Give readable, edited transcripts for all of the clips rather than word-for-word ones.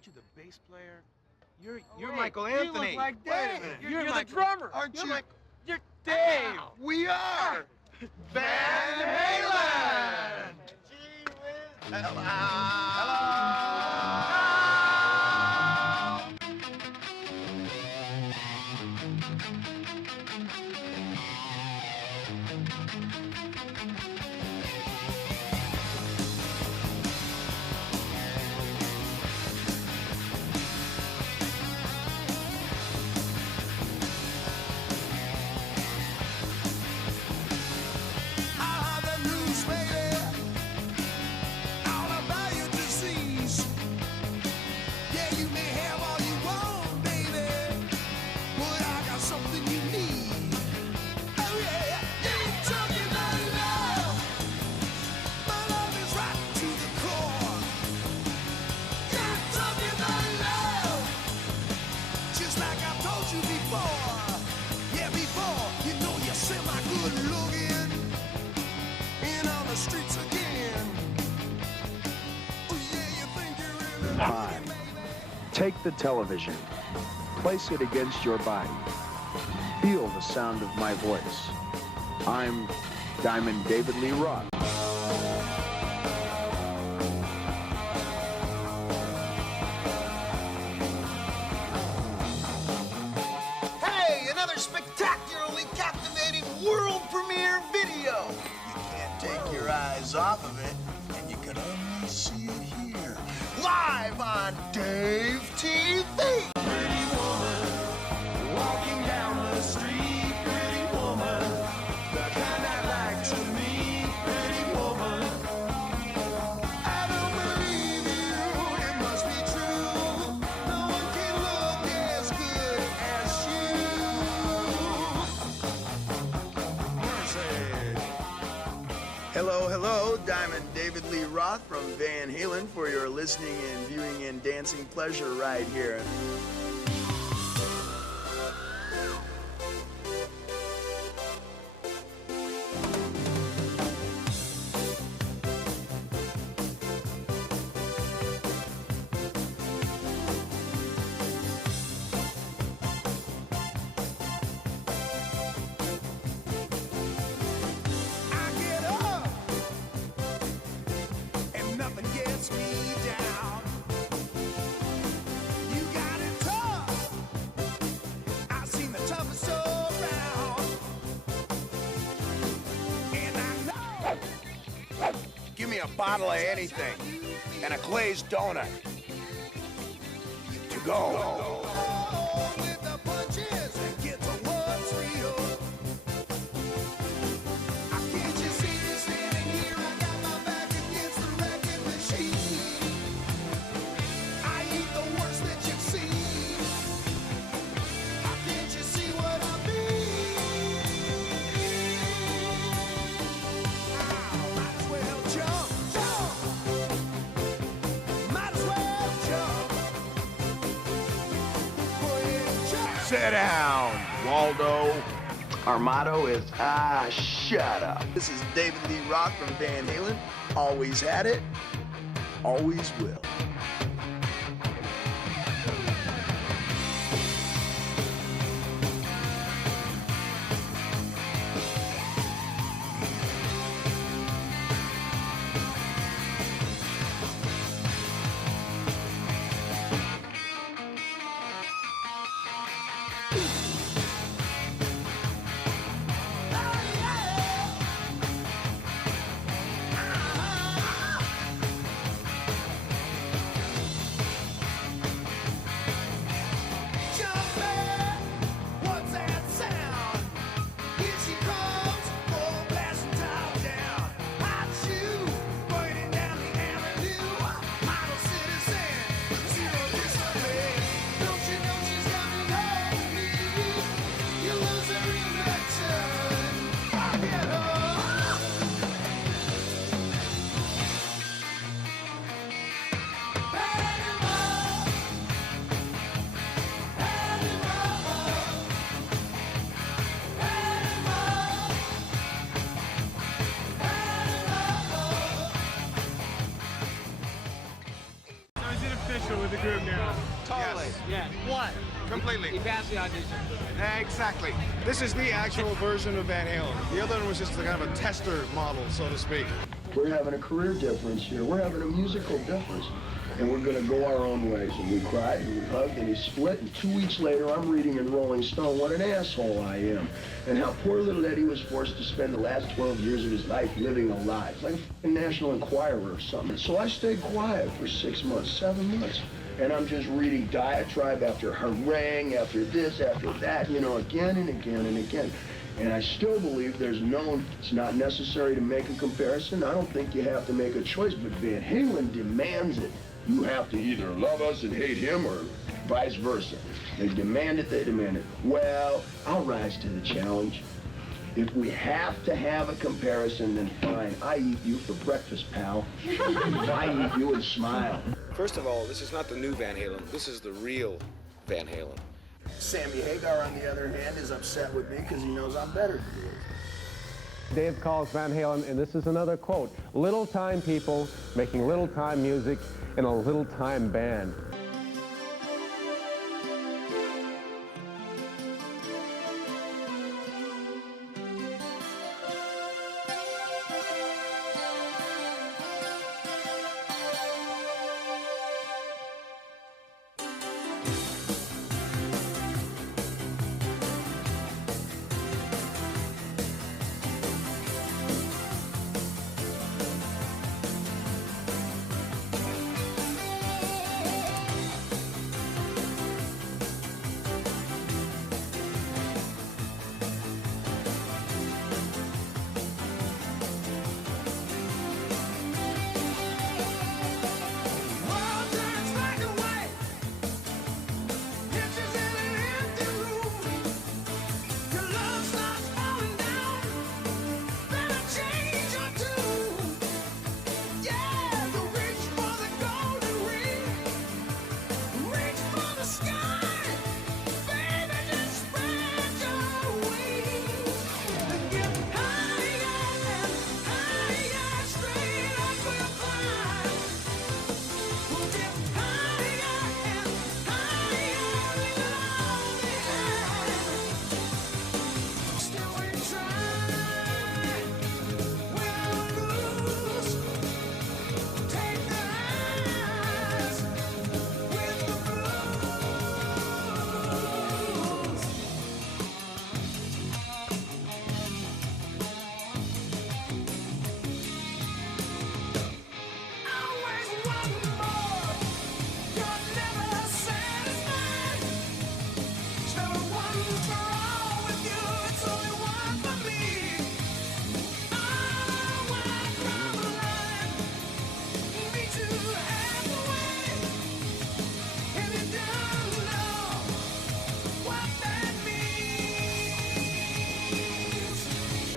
Aren't you the bass player? You're Wait, Michael Anthony. You look like Dave. Wait a minute. You're Michael. the drummer. Aren't you? You're Dave. We are Van Halen. Gee whiz. Hello. Hi. Take the television. Place it against your body. Feel the sound of my voice. I'm Diamond David Lee Roth. Hey, another spectacularly captivating world premiere video. You can't take your eyes off of it, and you can only see it here, live on Dave TV. Pretty woman, walking down the street, pretty woman, the kind I like to meet, pretty woman. I don't believe you, it must be true. No one can look as good as you. Mercy. Hello, Diamond David Lee Roth from Van Halen for your listening and viewing and dancing pleasure right here. I get up and nothing gets me down. You got it tough. I've seen the toughest around. And I know. Give me a bottle of anything and a glazed donut. To go. With the punches and get to what's real. Can't you see me standing here? I got my back against the wrecking machine. I ain't the worst that you've seen. Can't you see what I mean? Might as well jump. Might as well jump. Go ahead and jump. Sit down, Waldo. Our motto is, shut up. This is David Lee Roth from Van Halen. Always had it, always will. to him now. Totally. Yeah. One. Completely. He passed the audition. Exactly. This is the actual version of Van Halen. The other one was just kind of a tester model, so to speak. We're having a career difference here. We're having a musical difference. And we're going to go our own ways. And we cried, and we hugged, and he split. And 2 weeks later, I'm reading in Rolling Stone what an asshole I am. And how poor little Eddie was forced to spend the last 12 years of his life living a lie. It's like a f***ing National Enquirer or something. So I stayed quiet for 6 months, 7 months. And I'm just reading diatribe after harangue, after this, after that, you know, again and again and again. And I still believe it's not necessary to make a comparison. I don't think you have to make a choice, but Van Halen demands it. You have to either love us and hate him or vice versa. They demand it, they demand it. Well, I'll rise to the challenge. If we have to have a comparison, then fine. I eat you for breakfast, pal. I eat you and smile. First of all, this is not the new Van Halen. This is the real Van Halen. Sammy Hagar, on the other hand, is upset with me because he knows I'm better than he is. Dave calls Van Halen, and this is another quote, little time people making little time music in a little time band.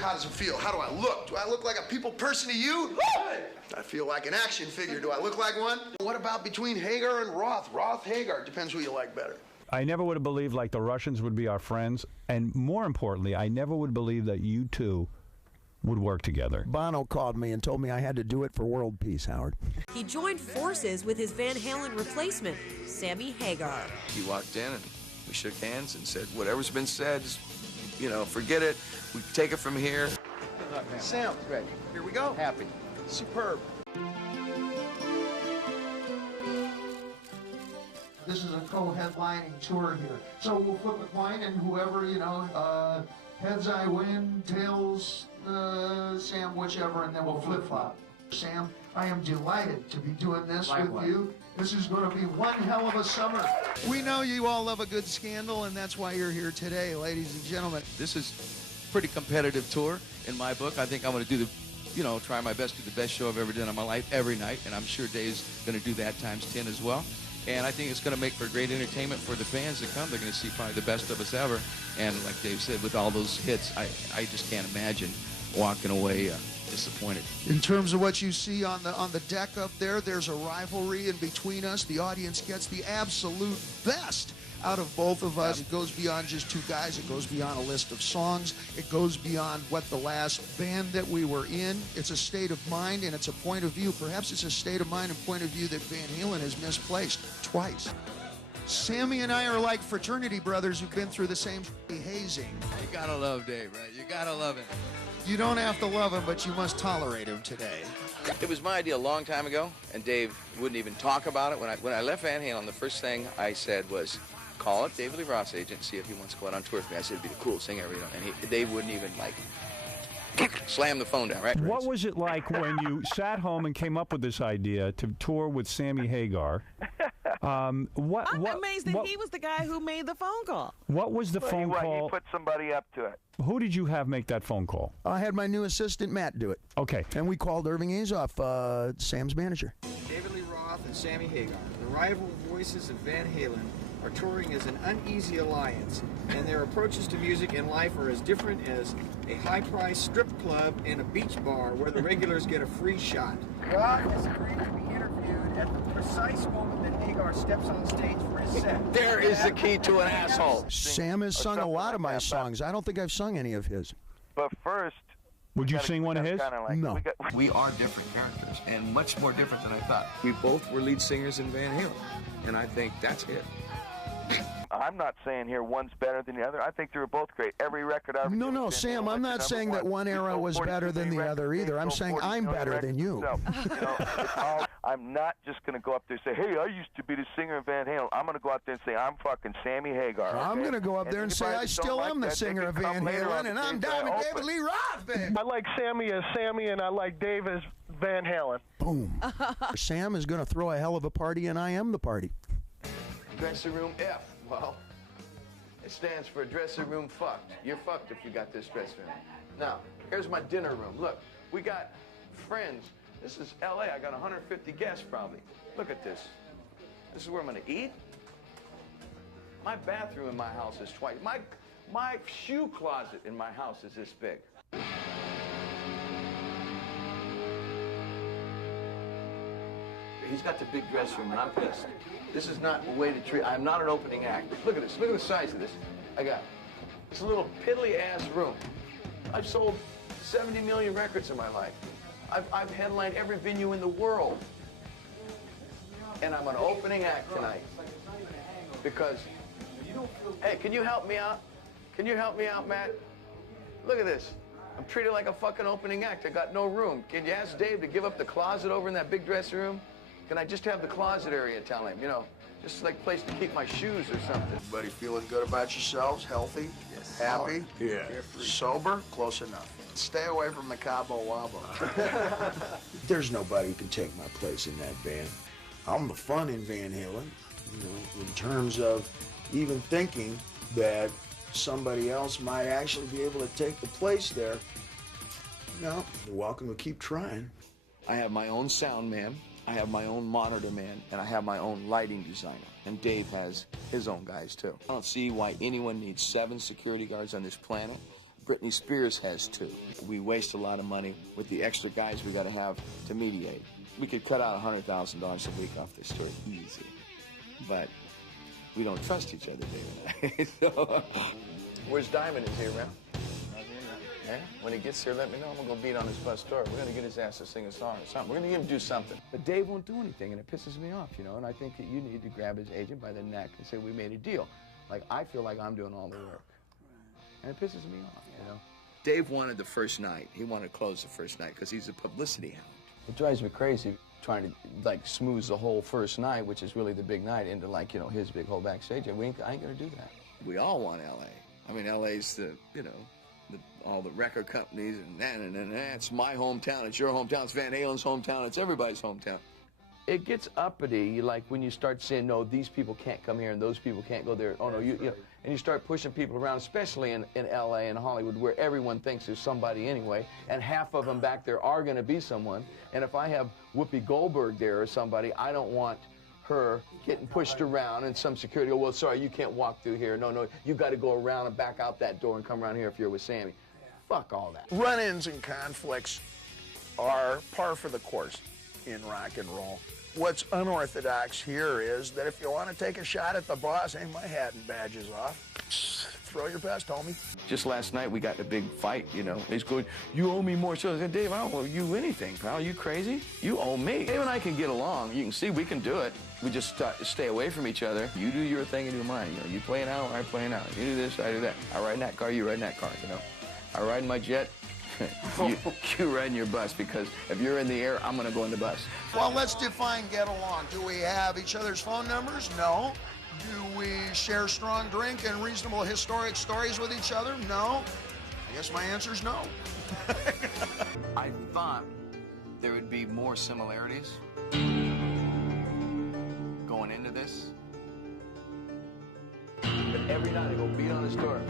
How does it feel? How do I look? Do I look like a people person to you? I feel like an action figure. Do I look like one? What about between Hagar and Roth? Roth, Hagar. Depends who you like better. I never would have believed like the Russians would be our friends, and more importantly, I never would believe that you two would work together. Bono called me and told me I had to do it for world peace, Howard. He joined forces with his Van Halen replacement, Sammy Hagar. He walked in and we shook hands and said, whatever's been said, you know, forget it. We take it from here. Sam, great. Here we go. Happy. Superb. This is a co-headlining tour here. So we'll flip a coin and whoever, you know, heads I win, tails Sam, whichever, and then we'll flip-flop. Sam, I am delighted to be doing this with you. This is going to be one hell of a summer. We know you all love a good scandal, and that's why you're here today, ladies and gentlemen. This is a pretty competitive tour in my book. I think I'm going to do the, you know, try my best to do the best show I've ever done in my life every night, and I'm sure Dave's going to do that times 10 as well. And I think it's going to make for great entertainment for the fans that come. They're going to see probably the best of us ever. And like Dave said, with all those hits, I just can't imagine walking away disappointed. In terms of what you see on the deck up there, there's a rivalry in between us. The audience gets the absolute best out of both of us. It goes beyond just two guys. It goes beyond a list of songs. It goes beyond what the last band that we were in. It's a state of mind and it's a point of view. Perhaps it's a state of mind and point of view that Van Halen has misplaced twice. Sammy and I are like fraternity brothers who've been through the same hazing. You gotta love Dave, right? You gotta love him. You don't have to love him, but you must tolerate him today. It was my idea a long time ago, and Dave wouldn't even talk about it. When I left Van Halen, the first thing I said was, call up David Lee Roth's agent and see if he wants to go out on tour with me. I said, it'd be the coolest thing ever, you know. And Dave wouldn't even, like, slam the phone down, right? What was it like when you sat home and came up with this idea to tour with Sammy Hagar? I'm amazed that he was the guy who made the phone call. What was the phone call? He put somebody up to it. Who did you have make that phone call? I had my new assistant, Matt, do it. Okay. And we called Irving Azoff, Sam's manager. David Lee Roth and Sammy Hagar, the rival voices of Van Halen, are touring as an uneasy alliance, and their approaches to music and life are as different as a high-priced strip club and a beach bar where the regulars get a free shot. Roth has agreed to be interviewed at the precise moment that Hagar steps on stage for his set. There is the key to an asshole. Sam has sung a lot of my songs. I don't think I've sung any of his. But first... Would you sing one of his? No. We are different characters, and much more different than I thought. We both were lead singers in Van Halen, and I think that's it. I'm not saying here one's better than the other. I think they were both great. Every record I've No, Sam, I'm not saying that one era was better than the other either. I'm saying I'm better than you. So, I'm not just going to go up there and say, hey, I used to be the singer of Van Halen. I'm going to go out there and say, I'm fucking Sammy Hagar. Okay? I'm going to go up there and say, I still am the singer of Van Halen, and I'm Diamond David Lee Roth, baby. I like Sammy as Sammy, and I like Dave as Van Halen. Boom. Sam is going to throw a hell of a party, and I am the party. Dressing room F. Well, it stands for dressing room fucked. You're fucked if you got this dressing room. Now, here's my dinner room. Look, we got friends. This is L.A. I got 150 guests probably. Look at this. This is where I'm going to eat. My bathroom in my house is twice. My shoe closet in my house is this big. He's got the big dressing room, and I'm pissed. This is not a way to treat. I'm not an opening act. Look at this. Look at the size of this. I got this little piddly-ass room. I've sold 70 million records in my life. I've headlined every venue in the world. And I'm an opening act tonight. Because, hey, can you help me out? Can you help me out, Matt? Look at this. I'm treated like a fucking opening act. I got no room. Can you ask Dave to give up the closet over in that big dressing room? Can I just have the closet area, tell him, you know, just like a place to keep my shoes or something. Everybody feeling good about yourselves? Healthy? Yes. Happy? Yeah. Sober? Close enough. Stay away from the Cabo Wabo. There's nobody who can take my place in that band. I'm the fun in Van Halen, you know, in terms of even thinking that somebody else might actually be able to take the place there. No, you're welcome to keep trying. I have my own sound man, I have my own monitor man, and I have my own lighting designer. And Dave has his own guys, too. I don't see why anyone needs 7 security guards on this planet. Britney Spears has 2. We waste a lot of money with the extra guys we got to have to mediate. We could cut out $100,000 a week off this tour, easy. But we don't trust each other, Dave and I. So, where's Diamond? Is he around? Yeah? When he gets here, let me know. I'm going to go beat on his bus door. We're going to get his ass to sing a song or something. We're going to get him to do something. But Dave won't do anything, and it pisses me off, you know? And I think that you need to grab his agent by the neck and say, we made a deal. Like, I feel like I'm doing all the work. And it pisses me off, you know? Dave wanted the first night. He wanted to close the first night because he's a publicity hound. It drives me crazy trying to, like, smooth the whole first night, which is really the big night, into, like, you know, his big whole backstage. And I ain't going to do that. We all want L.A. I mean, L.A.'s the, you know, all the record companies and it's my hometown, it's your hometown, it's Van Halen's hometown, it's everybody's hometown. It gets uppity, like when you start saying, no, these people can't come here and those people can't go there. Oh no, you know, and you start pushing people around, especially in LA and Hollywood, where everyone thinks there's somebody anyway, and half of them back there are going to be someone. And if I have Whoopi Goldberg there or somebody, I don't want her getting pushed around and some security go, well, sorry, you can't walk through here. No, you got to go around and back out that door and come around here if you're with Sammy. Fuck all that. Run-ins and conflicts are par for the course in rock and roll. What's unorthodox here is that if you want to take a shot at the boss, hang my hat and badges off. Throw your best, homie. Just last night, we got in a big fight, you know. He's going, you owe me more shows. I said, Dave, I don't owe you anything, pal. You crazy? You owe me. Dave and I can get along. You can see we can do it. We just stay away from each other. You do your thing and do mine. You know, you play an hour, I play an hour. You do this, I do that. I ride in that car, you ride in that car, you know. I ride in my jet. you ride in your bus, because if you're in the air, I'm going to go in the bus. Well, let's define get along. Do we have each other's phone numbers? No. Do we share strong drink and reasonable historic stories with each other? No. I guess my answer is no. I thought there would be more similarities going into this. But every night I go beat on his door.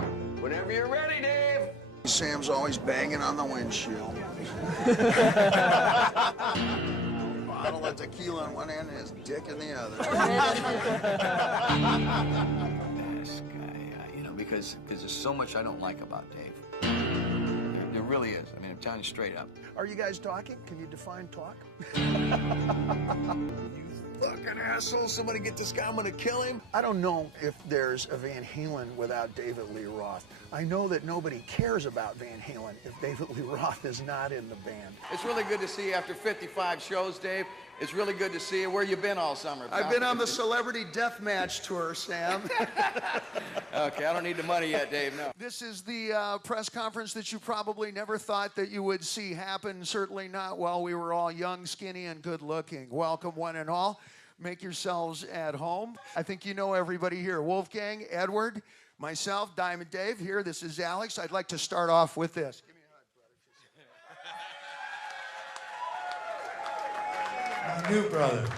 Whenever you're ready, Dave. Sam's always banging on the windshield. Bottle of tequila in one hand and his dick in the other. This guy, you know, because there's so much I don't like about Dave. There really is. I mean, I'm telling you straight up. Are you guys talking? Can you define talk? Fucking asshole, somebody get this guy, I'm gonna kill him. I don't know if there's a Van Halen without David Lee Roth. I know that nobody cares about Van Halen if David Lee Roth is not in the band. It's really good to see you after 55 shows, Dave. It's really good to see you. Where you been all summer, pal? I've been on the Celebrity Deathmatch tour, Sam. Okay, I don't need the money yet, Dave, no. This is the press conference that you probably never thought that you would see happen, certainly not while we were all young, skinny, and good looking. Welcome, one and all. Make yourselves at home. I think you know everybody here. Wolfgang, Edward, myself, Diamond Dave here. This is Alex. I'd like to start off with this. Give me a hug, brother. My new brother.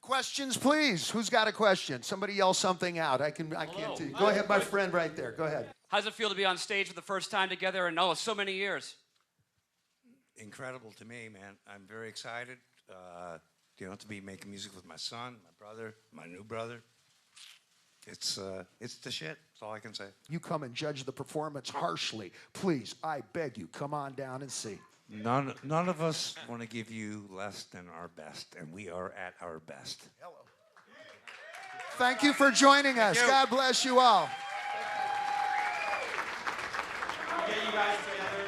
Questions, please. Who's got a question? Somebody yell something out. I can't do. Go ahead, my friend right there. Go ahead. How's it feel to be on stage for the first time together in so many years? Incredible to me, man. I'm very excited, to be making music with my son, my brother, my new brother. It's the shit. That's all I can say. You come and judge the performance harshly. Please, I beg you, come on down and see. None of us want to give you less than our best, and we are at our best. Hello. Thank you for joining us. God bless you all. Get you guys together.